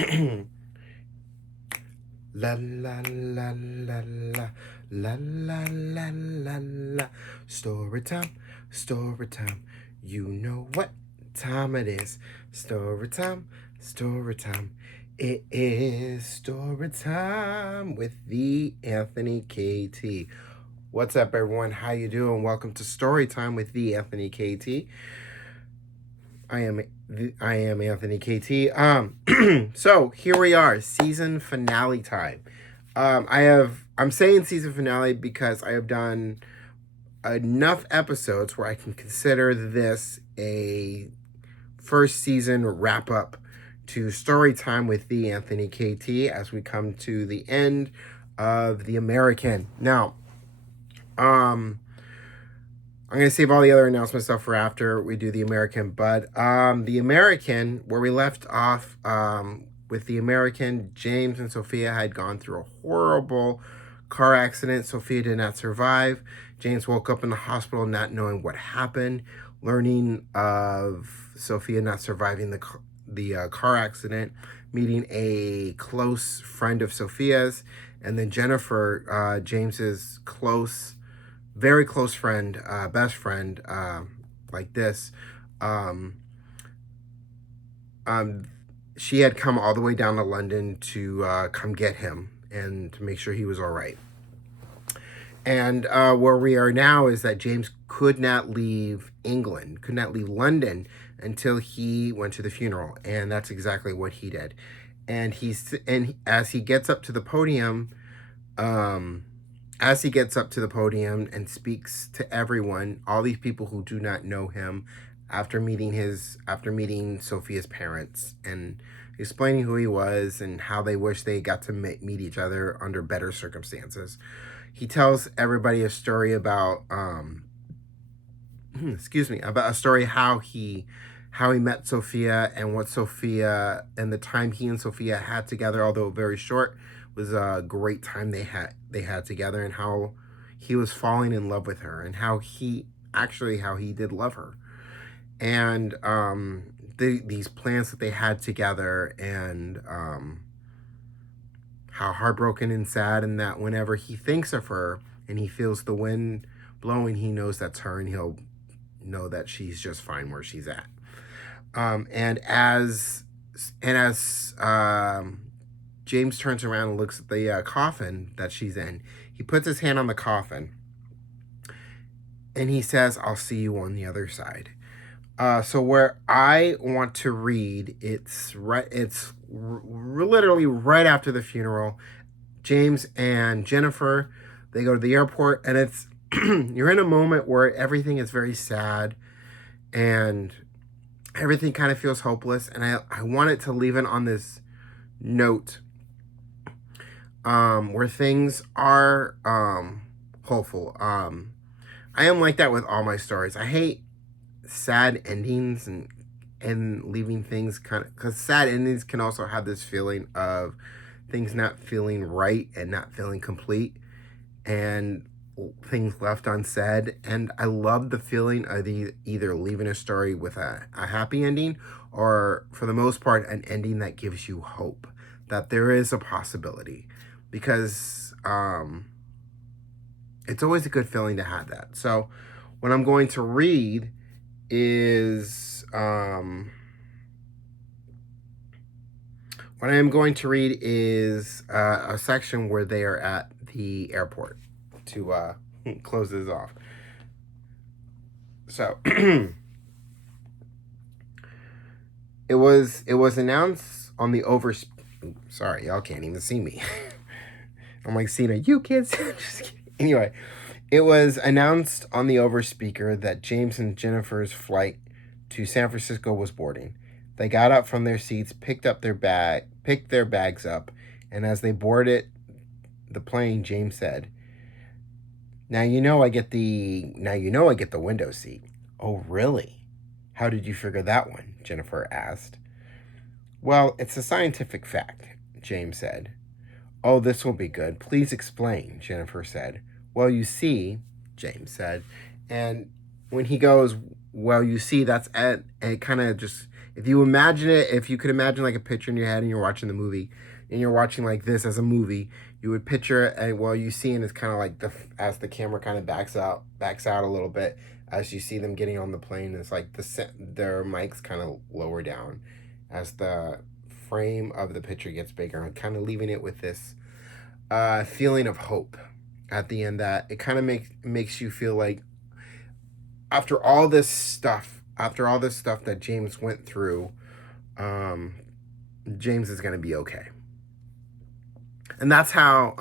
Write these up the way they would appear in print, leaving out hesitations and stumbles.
La la la la la la la la la la. Story time. You know what time it is. Story time, story time. It is story time with the Anthony KT. What's up, everyone? How you doing? Welcome to Story Time with the Anthony KT. I am Anthony KT. So here we are, season finale time. I'm saying season finale because I have done enough episodes where I can consider this a first season wrap up to Story Time with the Anthony KT as we come to the end of The American. Now, I'm going to save all the other announcement stuff for after we do The American. But The American, where we left off with The American, James and Sophia had gone through a horrible car accident. Sophia did not survive. James woke up in the hospital not knowing what happened, learning of Sophia not surviving the car accident, meeting a close friend of Sophia's, and then Jennifer, James's very close friend, best friend, like this, um, um, she had come all the way down to London to come get him and to make sure he was all right. And where we are now is that James could not leave England, could not leave London until he went to the funeral, and that's exactly what he did. And as he gets up to the podium, and speaks to everyone, all these people who do not know him, after meeting Sophia's parents and explaining who he was and how they wish they got to meet each other under better circumstances, he tells everybody a story about about a story how he met Sophia and what Sophia and the time he and Sophia had together, although very short, was a great time they had together, and how he was falling in love with her, and how he did love her, and these plans that they had together, and how heartbroken and sad, and that whenever he thinks of her and he feels the wind blowing, he knows that's her, and he'll know that she's just fine where she's at. And as James turns around and looks at the coffin that she's in, he puts his hand on the coffin and he says, "I'll see you on the other side." So where I want to read, it's literally right after the funeral. James and Jennifer, they go to the airport, and it's you're in a moment where everything is very sad and everything kind of feels hopeless, and I wanted to leave it on this note where things are hopeful. I am like that with all my stories. I hate sad endings and leaving things kind of, because sad endings can also have this feeling of things not feeling right and not feeling complete, and things left unsaid. And I love the feeling of either leaving a story with a happy ending, or for the most part an ending that gives you hope that there is a possibility, because it's always a good feeling to have that. So what I'm going to read is a section where they are at the airport to close this off. So it was announced on the sorry, y'all can't even see me. I'm like, Cena, you kids. Just kidding. Anyway, it was announced on the overspeaker that James and Jennifer's flight to San Francisco was boarding. They got up from their seats, picked their bags up, and as they boarded the plane, James said, Now you know I get the window seat." "Oh, really? How did you figure that one?" Jennifer asked. "Well, it's a scientific fact," James said. "Oh, this will be good. Please explain," Jennifer said. "Well, you see," James said. And when he goes, "Well, you see," it If you imagine it, if you could imagine like a picture in your head and you're watching the movie, and you're watching like this as a movie, you would picture it, and what you see is kind of like as the camera kind of backs out a little bit as you see them getting on the plane. It's like their mics kind of lower down as the frame of the picture gets bigger, and kind of leaving it with this feeling of hope at the end, that it kind of makes you feel like after all this stuff that James went through, James is going to be okay. And that's how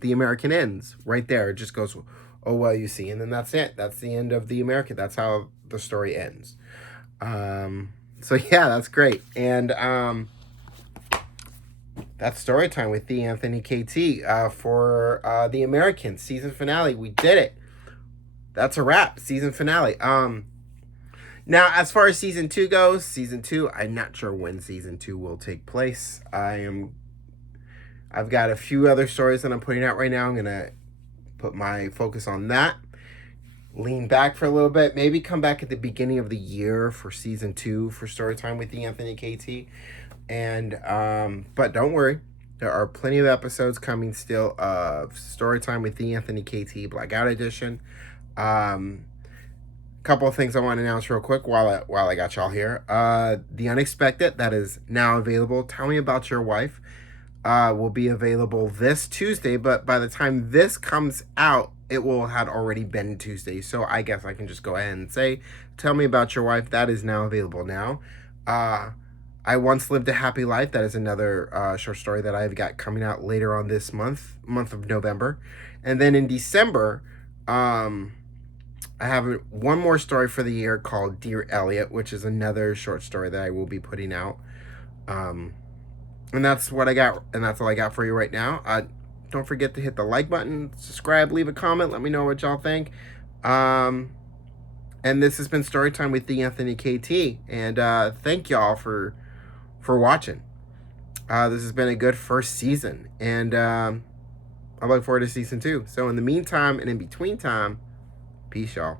The American ends, right there. It just goes, oh, well, you see. And then that's it. That's the end of The American. That's how the story ends. So, yeah, that's great. And that's story time with the Anthony KT for The American season finale. We did it. That's a wrap. Season finale. Now, as far as season 2 goes, season 2, I'm not sure when season 2 will take place. I've got a few other stories that I'm putting out right now. I'm going to put my focus on that. Lean back for a little bit. Maybe come back at the beginning of the year for season 2 for Storytime with the Anthony KT. And, but don't worry. There are plenty of episodes coming still of Storytime with the Anthony KT Blackout Edition. Couple of things I want to announce real quick while I got y'all here. The Unexpected, that is now available. Tell Me About Your Wife. Will be available this Tuesday, but by the time this comes out, it will had already been Tuesday. So I guess I can just go ahead and say, Tell Me About Your Wife, that is now available now. I Once Lived a Happy Life, that is another short story that I've got coming out later on this month of November. And then in December, I have one more story for the year called Dear Elliot, which is another short story that I will be putting out. And that's what I got, and that's all I got for you right now. Don't forget to hit the like button, subscribe, leave a comment, let me know what y'all think. And this has been Storytime with the Anthony KT, and thank y'all for watching. This has been a good first season, and I look forward to season 2. So in the meantime and in between time, peace, y'all.